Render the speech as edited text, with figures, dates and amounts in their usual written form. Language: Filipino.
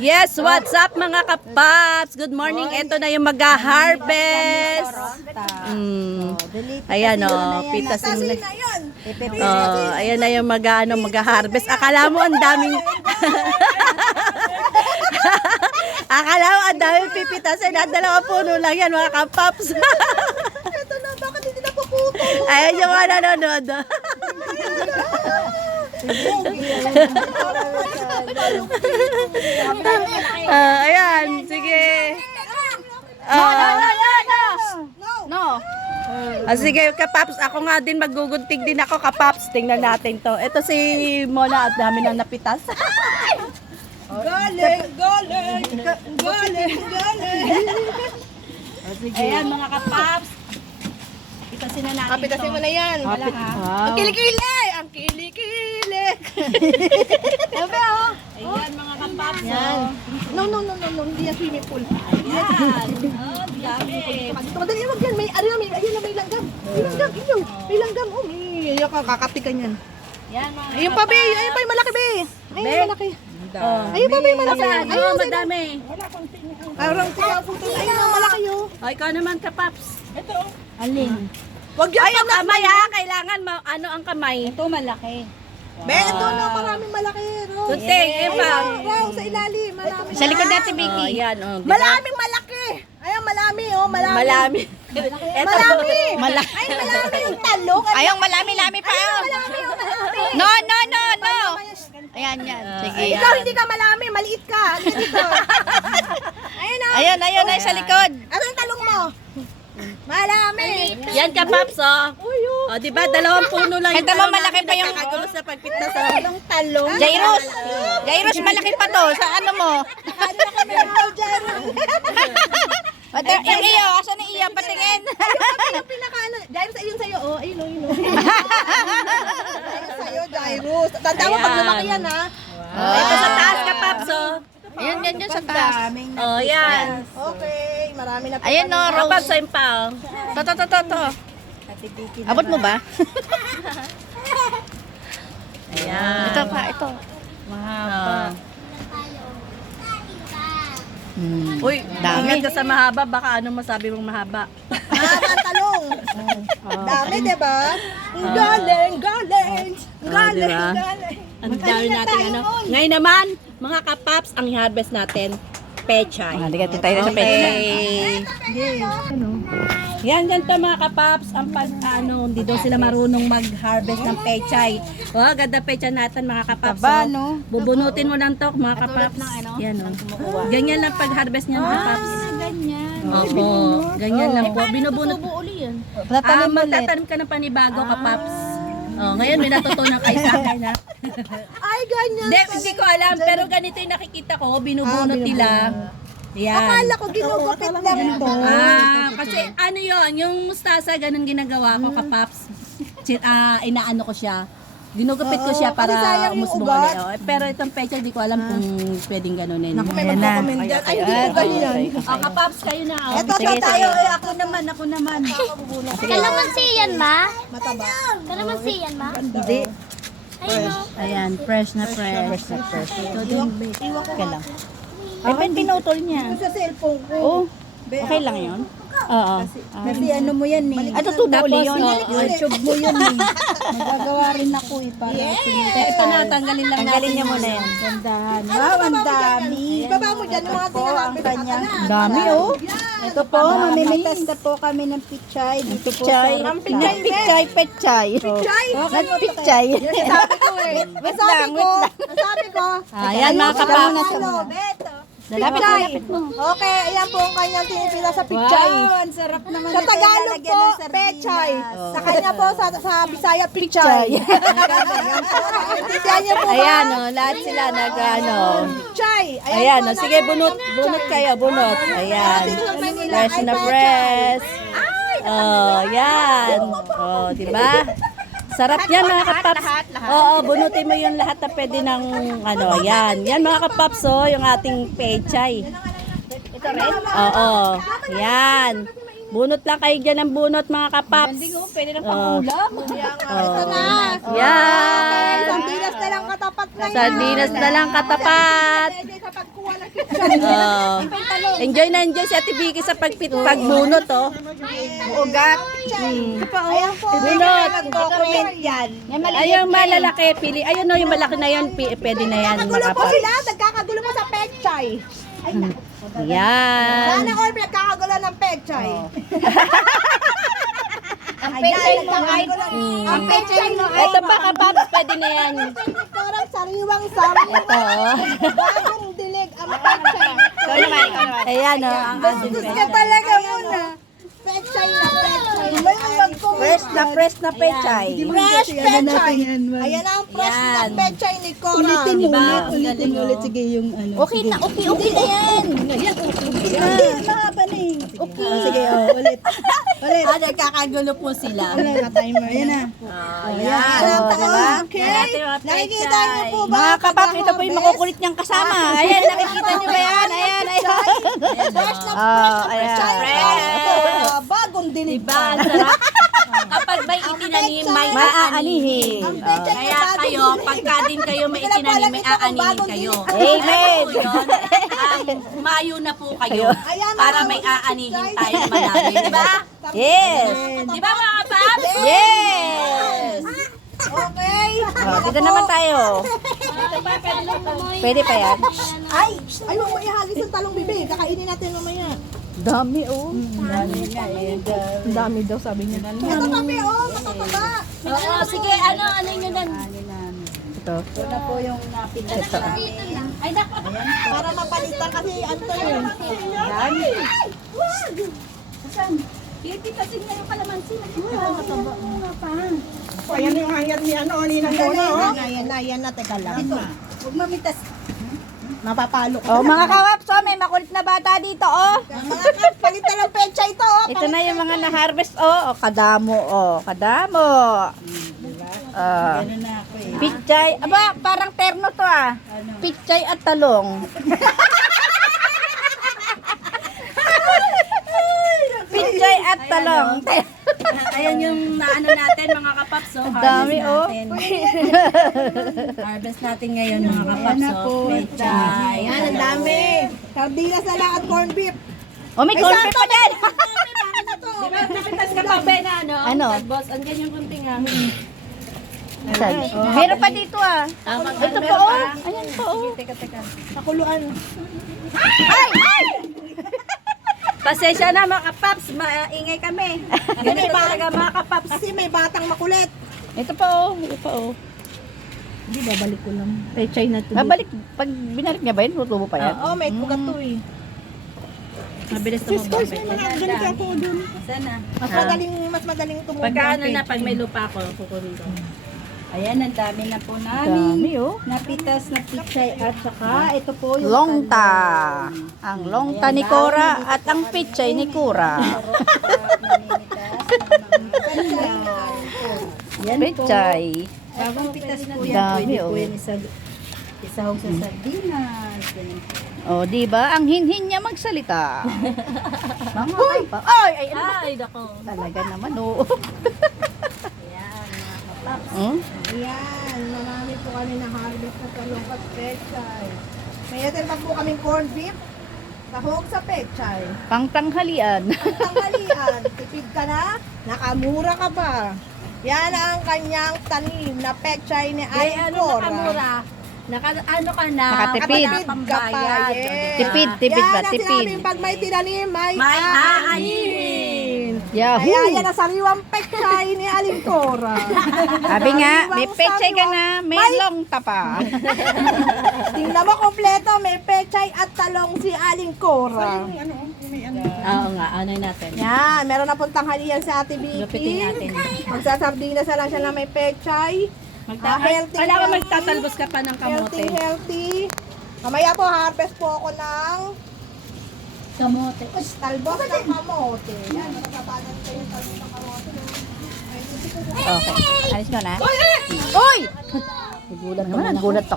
Yes, what's up mga kapaps? Good morning. Ito na yung mag-harvest. Ayan o, pitasin na. Ayan na yung mag-harvest. Akala mo ang daming akala mo ang daming pipitasin. At 2 puno lang yan mga kapaps. Ito na, bakit hindi na puputol? Ayan yung mga nanonood. Ayan, sige. No. Sige, kapaps, ako nga din magugunting din ako, kapaps. Tingnan natin to. Ito si Mona at dami nang napitas. Galing, galing, galing, galing. Ayan mga kapaps. Pitasin na natin Pitasin mo na yan. Ang kilikili! Ang kilikili! Ayan mga kapaps. No, hindi yan swimming pool. Ayan. Oh, dami. Madali wag yan, may langgam. May langgam, inyo. May langgam, may kakatikan yan. Yan mga Ayun pa, be. Ayun pa yung malaki, be. Ayun yung malaki. Ayun pa, be, yung malaki. Ayun, madami. Parang pinaputol. Ayun ang malaki, oh. O, ikaw naman kapaps. Alin? Wag yan, Ay, yung kamay ha. Kailangan ano ang kamay. Ito malaki. be, ito na, maraming malaki. Rose. Tunting, yun pa. Wow, sa ilalim. Maraming Sa likod natin, Oh, Vicky. yan. Oh, diba? Maraming malaki. Ayun, malami, oh. Malami. Malami. Eto. Malami. Malaki. Ay, malami yung talong. Ayong malami-lami pa. Oh. Malami yung malami. No. Ayan, yan. Sige. Ikaw hindi ka malami, maliit ka. Dito. Ayun, oh. Ayun, ay sa likod. Ano yung talong mo? Malami. Yan kapaps, oh. O, diba? 2 puno lang. Ito mo, malaki pa yung- Nagkakagulo sa pagpitas. Talong. Jairus, malaki pa to. Sa ano mo? Yung iyo, asan yung iyo? Patingin. Yung pinaka-ano, Jairus, ayun sa'yo, oh. Ayun, oh, ayun, oh. Ayun sa'yo, Jairus. Tanda mo pag lumaki yan, ha? Ito sa taas kapaps, oh. Ayun, yan sa taas. Oh, yan. Okay, marami na po. Ayun, no, Kapaps, Rose. ayun pa, oh. To. Abot mo ba? Ayan. Ito pa, ito. Mahaba. Hmm. Uy, Dami. ingat ka sa mahaba. Baka ano masabi mong mahaba. Mahaba ang talong. Dami, diba? Galing, galing. Galing, diba? galing. Ang dami natin ano. Ngayon naman, mga kapaps, ang harvest natin, pechay. Hindi ka tayo sa pechay. Yan, ganito mga kapaps, ang hindi daw sila marunong mag-harvest ng pechay. Oh, ganda pechay natin mga kapaps. Taba, Oh. no? Bubunutin mo lang to mga kapaps. Yan oh. Ganyan lang pag-harvest niya mga kapaps. Ganyan. Opo, ganyan lang po. Binubunot. Tatanim ulit. Magtatanim ka ng panibago kapaps. Oh, ngayon may natutunan kayo sa akin ha. Ay, ganyan. Hindi ko alam, pero ganito yung nakikita ko, binubunot nila. Yan. Akala ko ginugupit lang ito. Kasi ano yon, yung mustasa, ganun ginagawa ko kapaps. Inaano ko siya. Ginugupit ko siya para kasi sayang yung umusbong ugat. ulit. Pero itong pecha, di ko alam kung pwedeng ganunin. Naku, may magkakomend dyan. Ay, hindi ko ganyan. Kapaps, kayo na. Oh. Ito pa tayo. Ako naman. Kalamansi yan, ma? Mataba. Kalamansi yan, ma? Hindi. Ayun, o. Ayan, fresh na fresh. Iwan ko lang. Ay, pinutol niya. sa cellphone ko. Oh, okay lang yun? Oo. Kasi ano mo yan eh. Ano to duli yun? YouTube mo yun eh. Magagawa rin ako eh. Para Ito na, tanggalin lang Tanggalin natin. niya muna yan. gandahan. Wow, ang dami. Ibaba mo dyan yung mga tinalapit sa kanya. Dami oh. Ito po, mamimitas na po kami ng pichay. Dito po Pichay. sa... Nagpichay, pechay. Pichay? Nagpichay. Sabi ko eh. Sabi ko. Sabi ko. Ayan mga kapaps. Beto. Lapit mo, Pichay. lapit mo. Okay, ayan po ang kanyang tinipila sa pichay. ang sarap naman. Sa Tagalog po, pechay. Sa kanya po, sa Bisaya, pichay. Yan po Ayan oh, lahat sila nag-ano. Pichay. Ayan po, oh, sige bunot kayo, bunot. Ayan. Fresh na fresh. Oh, yan. Oh, di ba? Sarap yan mga kapaps. Oo, bunutin mo yung lahat na pwede ng ano, yan. Yan mga kapaps, oh, yung ating pechay. Ito rin? Oo, yan. Bunot lang kayo dyan ng bunot mga kapaps. Pwede ng Oh. pangulam. Ito na. Yan. Sardinas na lang katapat na yan. Sardinas na lang katapat. Pwede sa pagkuha Enjoy na enjoy si Ate Vicky sa pagbunot, oh. Ugat. Ayan po. Bunot. Nag-comment yan. Ayun, malalaki, pili. Ayun, no, yung malaki na yan, pwede na yan. Nagkakagulo po Makapat. sila. Nagkakagulo po sa pechay. Yan. Sana all nagkakagulo ng pechay. Ang pechay mo ay... Ang pechay mo ay... Ito pa, kapaps, pwede na yan. Parang sariwang-sari. Ito, oh. Bagong dilig ang pechay. Ikaw naman, ikaw naman. Ayan, oh, ang ating Gusto pechay. talaga muna. Pechay na pechay. Fresh na pechay. Fresh pechay. Ayan ang fresh na Yan. pechay ni Cora. Ulitin mo ulit, Ulitin mo ulit, sige yung ano. Okay na, okay na yan. Hindi, mapaling. Okay. Sige, ulit. Ulit. Ah, nagkakagulo po sila. Naka-timer. Ayan na. Ayan, Alam oh, ko, diba? okay. Yan natin mga Nakikita pechay. niyo po ba? Mga kapaps, ito po yung makukulit niyang kasama. Ayan, nakikita niyo ba yan? Ayan, ayan. Fresh na Oh, fresh na ayan. pechay. Bagong dilig. Diba, ang sarap. Kapag may itinanim, may Maaanihin. Ang pechay Kaya na bagong kayo, dilig. pagka din kayo may itinanim, may aanihin kayo. Amen. Ano po yun? Mayo na po kayo. Ayan, Para mga may kapatid, aanihin guys. tayo na madami. Diba? Yes. Diba mga kapaps? Yes. Okay. Oh, dito naman tayo. Pwede pa yan? Ay, huwag mo ihagis ang talong bibi. Kakainin natin mamaya. Dami, oh. Ang dami daw, sabi niya. Ito kami, oh, matataba. Oo, sige, ano nyo nan? Ito. Ito na po yung napitas namin. Ay, naku. Para mapalitan kasi Anton. Hindi kasi nga yung kalamansi. Ayan yung hanggat ni ano, ninang Yan na, teka lang. Huwag mamitas. Mapapalo Oh, mga kawaps, oh, may makulit na bata dito, oh. Mga kap, palitan ng pecha ito, oh. Ito na yung mga na-harvest, oh. Oh, kadamo, oh. Kadamo. Ganun na ako eh. Pichay. Aba, parang terno to, ah. Pichay at talong. Pichay at talong. Ayan yung naano natin mga kapaps. So, Ang dami, oh. Harvest natin ngayon mga kapaps. Ayan na po. Pechay. Yan, ang dami. Sardinas na lang at corned beef. Oh, may corn beef pa din. Diba, nakitas ka pa, Ben, ano? Ano? Boss, andyan yung kunting ah. Saan? Meron pa dito, ah. Ito po, oh. Ayan po, oh. Teka. Pakuluan. Ay! Ay! Pasensya na mga kapaps, maingay kami. Ganito talaga mga kapaps. Kasi may batang makulit. Ito pa, oh. Ito pa, oh. Hindi, babalik ko lang. Pechay na to. Babalik. Pag binalik niya ba yun, tutubo pa yan? Oh, may kugat to eh. Mabilis na mo Ganito ako dun. Sana. Mas madaling tumubo. Pagka ano na, pag may lupa ko, kukunin ko. Ayan, ang dami na po namin. Dami, oh. Napitas na pichay at saka ito po yung Longta. Ang longta ni Cora at ang pichay ni Cora. Yan po. Pichay. Bagong pitas po yan. Dami, Pwede po oh. yan isahog sa sardinas. Ganun po. Oh, di ba? Ang hinhin niya magsalita. Mga kapa. Ay, ay, ano ba? Ay, dako. Talaga naman, oh. Hmm? Yan, marami po kami na harvest na talong at pechay. May natin pa po kaming corned beef. Tahog sa pechay. Pangtanghalian. Ang tanghalian, tipid ka na, nakamura ka pa. Yan ang kanyang tanim na pechay ni Ay, Aling ano Cora. nakamura? Ano ka na? Nakatipid. Wala pang bayad. Yes. Tipid, tipid ba? Yan ang Tipid. sinabing pag may tinanim, may May aanin. Yahoo! Kaya yan ang sariwang pechay ni Aling Cora. Sabi nga, may pechay ka na, may longta pa. Tingnan mo kompleto, may pechay at talong si Aling Cora. Oo nga, ano natin? Yan, meron na pong tanghalian sa Ate Vicky. Lupitin natin. Magsasardinas na lang siya na may pechay. Healthy, Wala ka healthy. magtatalbos ka pa ng kamote. Healthy. Mamaya po, harvest po ako ng Kamote. talbos ng kamote. Yan, matatabanan ko yung talbos ng kamote. Okay. Alis ko na. Uy! Nagulat naman. Nagulat ako.